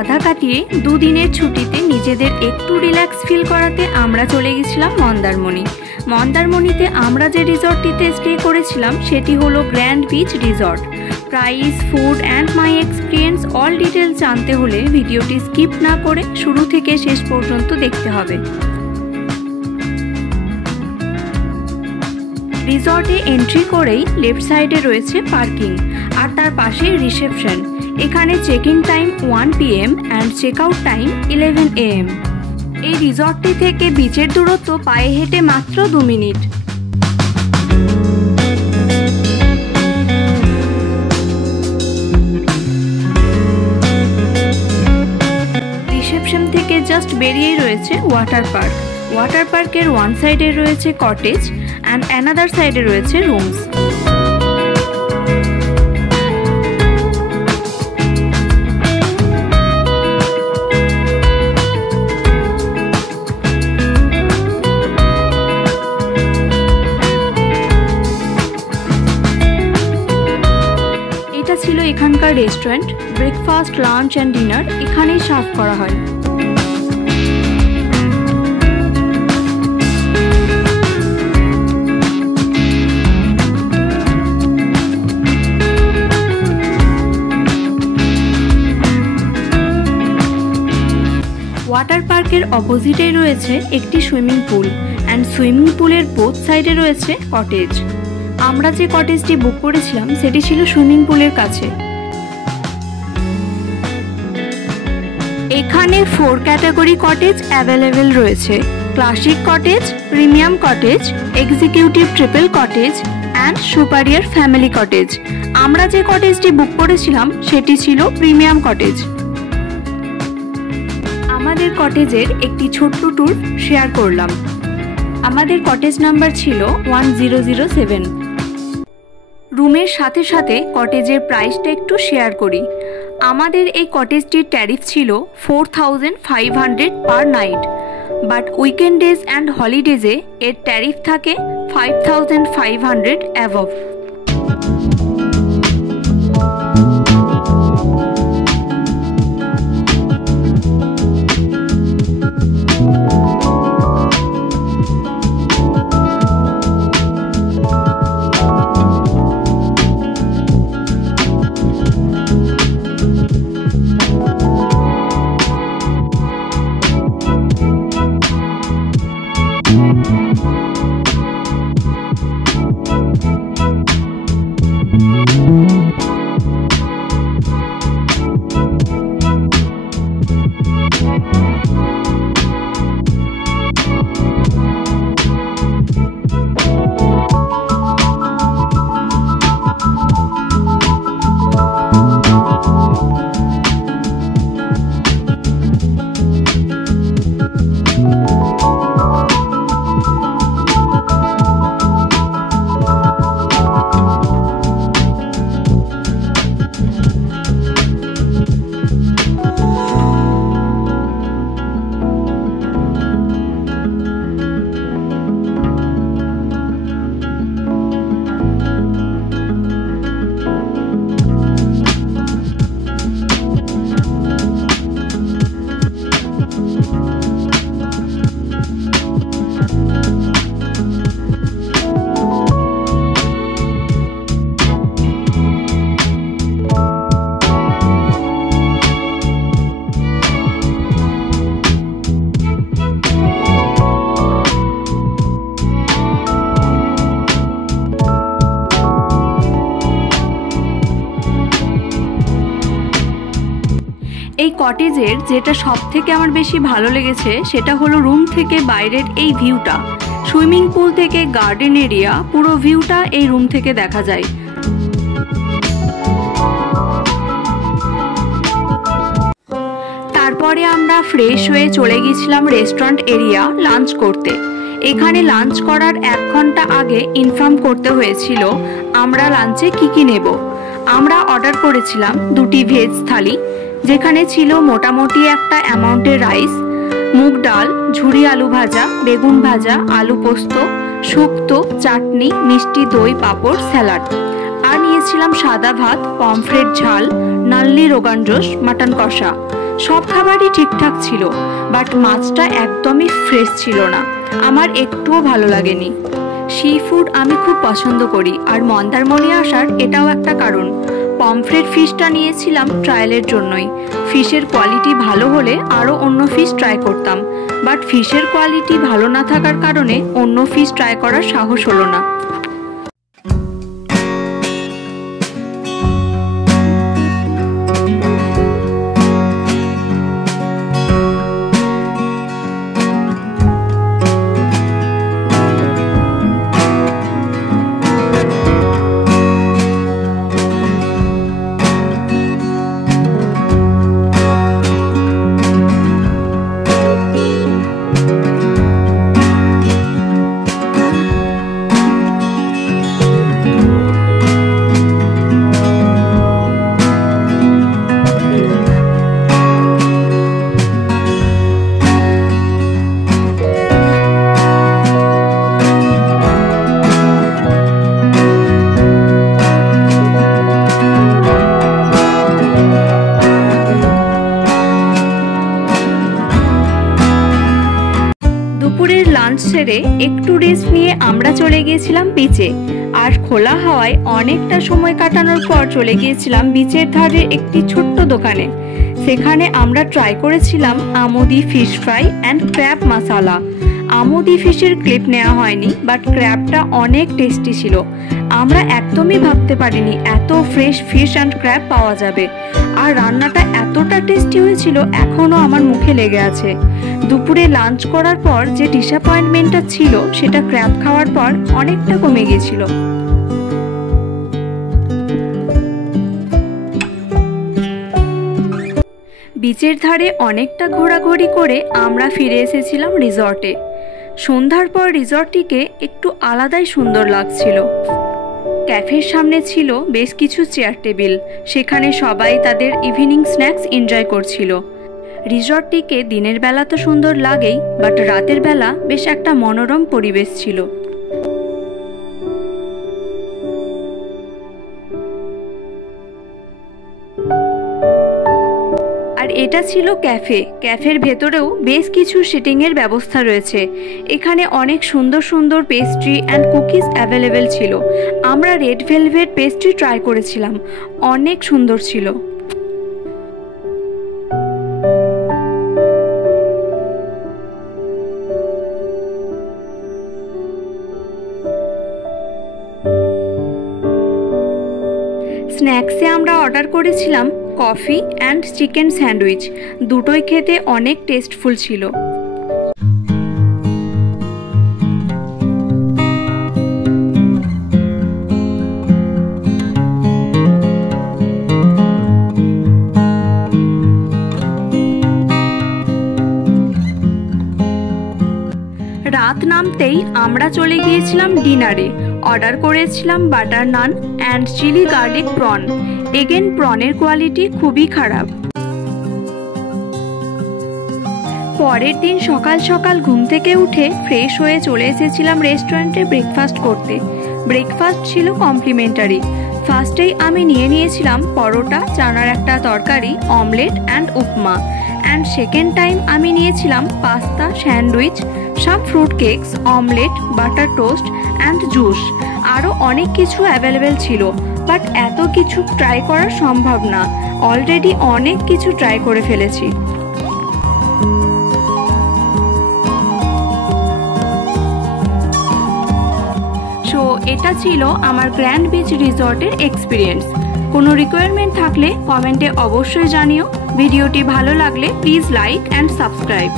বাধা কাটিয়ে দুদিনের ছুটিতে নিজেদের একটু রিল্যাক্স ফিল করাতে আমরা চলে গেছিলাম মন্দারমণি। মন্দারমণিতে আমরা যে রিসর্টটিতে স্টে করেছিলাম সেটি হলো grand beach resort. Price, food and my experience all details জানতে হলে ভিডিওটি স্কিপ না করে শুরু থেকে শেষ পর্যন্ত দেখতে হবে। রিসর্টে এন্ট্রি করেই লেফট সাইডে রয়েছে পার্কিং আর তার পাশে রিসেপশন। এখানে check in time 1 PM and check out time 11 AM। এই রিসর্টটি থেকে বিচের দূরত্ব পায়ে হেঁটে মাত্র 2 মিনিট। রিসেপশন থেকে জাস্ট বেরিয়েই রয়েছে ওয়াটার পার্ক। ওয়াটার পার্কের ওয়ান সাইডে রয়েছে কটেজ অ্যান্ড অ্যানাদার সাইডে রয়েছে রুমস। এটা ছিল এখানকার restaurant. Breakfast, lunch and dinner এখানেই সার্ভ করা হয়। ওয়াটার পার্কের অপোজিটেই রয়েছে একটি সুইমিং পুল অ্যান্ড সুইমিং পুলের বোথ সাইডে রয়েছে কটেজ। আমরা যে কটেজটি বুক করেছিলাম সেটি ছিল সুইমিং পুলের কাছে। এখানে 4 ক্যাটাগরি কটেজ অ্যাভেলেবেল রয়েছে: classic cottage, premium cottage, executive triple cottage and superior family cottage. আমরা যে কটেজটি বুক করেছিলাম সেটি ছিল প্রিমিয়াম কটেজ। আমাদের কটেজের একটি ছোট্ট ট্যুর শেয়ার করলাম। আমাদের কটেজ নাম্বার ছিল 1007। রুমের সাথে সাথে কটেজের প্রাইসটা একটু শেয়ার করি। আমাদের এই কটেজটির ট্যারিফ ছিল 4500 পার নাইট, বাট উইকেন্ডেজ অ্যান্ড হলিডেজে এর ট্যারিফ থাকে 5500 অ্যাবভ। এই কটেজের যেটা সব থেকে আমার বেশি ভালো লেগেছে সেটা হলো রুম থেকে বাইরের এই ভিউটা। সুইমিং পুল থেকে গার্ডেন এরিয়া, পুরো ভিউটা এই রুম থেকে দেখা যায়। তারপরে আমরা ফ্রেশ হয়ে চলে গেছিলাম রেস্টুরেন্ট এরিয়া লাঞ্চ করতে। এখানে লাঞ্চ করার 1 ঘন্টা আগে ইনফর্ম করতে হয়েছিল আমরা লাঞ্চে কি নেব। আমরা অর্ডার করেছিলাম 2টি ভেজ থালি, যেখানে ছিল মোটামুটি একটা অ্যামাউন্টের রাইস, মুগ ডাল, ঝুরি আলু ভাজা, বেগুন ভাজা, আলু পোস্ত, শুক্তো, চাটনি, মিষ্টি দই, পাঁপড়, স্যালাড। আর নিয়েছিলাম সাদা ভাত, পমফ্রেট ঝাল, নাল্লি রোগান জোশ, মাটন কষা। সব খাবারই ঠিকঠাক ছিল, বাট মাছটা একদমই ফ্রেশ ছিল না। আমার একটুও ভালো লাগেনি। সি ফুড আমি খুব পছন্দ করি, আর মন্দারমণি আসার এটাও একটা কারণ। পমফ্রেট ফিশটা নিয়েছিলাম ট্রায়ালের জন্যই। ফিশের কোয়ালিটি ভালো হলে আরও অন্য ফিশ ট্রাই করতাম, বাট ফিশের কোয়ালিটি ভালো না থাকার কারণে অন্য ফিশ ট্রাই করার সাহস হলো না। দুপুরের লাঞ্চ সেরে একটু রেস্ট নিয়ে আমরা চলে গিয়েছিলাম বিচে। আর খোলা হাওয়ায় অনেকটা সময় কাটানোর পর চলে গিয়েছিলাম বিচের ধারে একটি ছোট্ট দোকানে। সেখানে আমরা ট্রাই করেছিলাম amodi fish fry and crab masala. Amodi ফিশের ক্লিপ নেওয়া হয়নি, বাট ক্র্যাবটা অনেক টেস্টি ছিল। আমরা একদমই ভাবতে পারিনি এত ফ্রেশ ফিশ অ্যান্ড ক্র্যাব পাওয়া যাবে। আর রান্নাটা এতটা টেস্টি হয়েছিল, এখনও আমার মুখে লেগে আছে। দুপুরে লাঞ্চ করার পর যে ডিসঅ্যাপয়েন্টমেন্টটা ছিল, সেটা ক্র্যাব খাওয়ার পর অনেকটা কমে গিয়েছিল। বিচের ধারে অনেকটা ঘোরাঘুরি করে আমরা ফিরে এসেছিলাম রিসর্টে। সন্ধ্যার পর রিসর্টটিকে একটু আলাদাই সুন্দর লাগছিল। ক্যাফের সামনে ছিল বেশ কিছু চেয়ার টেবিল, সেখানে সবাই তাদের ইভিনিং স্ন্যাক্স এনজয় করছিল। রিসর্টটিকে দিনের বেলা তো সুন্দর লাগেই, বাট রাতের বেলা বেশ একটা মনোরম পরিবেশ ছিল। আর এটা ছিল ক্যাফে। ক্যাফের ভেতরেও বেশ কিছু সিটিংয়ের ব্যবস্থা রয়েছে। এখানে অনেক সুন্দর সুন্দর পেস্ট্রি অ্যান্ড কুকিজ অ্যাভেলেবেল ছিল। আমরা রেড ভেলভেট পেস্ট্রি ট্রাই করেছিলাম, অনেক সুন্দর ছিল। স্ন্যাক্সে আমরা অর্ডার করেছিলাম কফি অ্যান্ড চিকেন স্যান্ডউইচ। দুটোই খেতে অনেক টেস্টফুল ছিল। রাত নামতেই আমরা চলে গিয়েছিলাম ডিনারে। অর্ডার করেছিলাম butter naan and chilli garlic prawn. Again প্রনের কোয়ালিটি খুবই খারাপ। পরের দিন সকাল সকাল ঘুম থেকে উঠে ফ্রেশ হয়ে চলে এসেছিলাম রেস্টুরেন্টে ব্রেকফাস্ট করতে। ব্রেকফাস্ট ছিল কমপ্লিমেন্টারি। ফার্স্টেই আমি নিয়েছিলাম পরোটা, চানার একটা তরকারি, অমলেট অ্যান্ড উপমা। অ্যান্ড সেকেন্ড টাইম আমি নিয়েছিলাম pasta, sandwich, some fruit cakes, omelette, butter toast and juice. আরও অনেক কিছু অ্যাভেলেবেল ছিল, বাট এত কিছু ট্রাই করা সম্ভব না। অলরেডি অনেক কিছু ট্রাই করে ফেলেছি। সো এটা ছিল আমার গ্র্যান্ড বিচ রিসর্টের এক্সপিরিয়েন্স। কোনো রিকোয়ারমেন্ট থাকলে কমেন্টে অবশ্যই জানিও। ভিডিওটি ভালো লাগলে প্লিজ লাইক অ্যান্ড সাবস্ক্রাইব।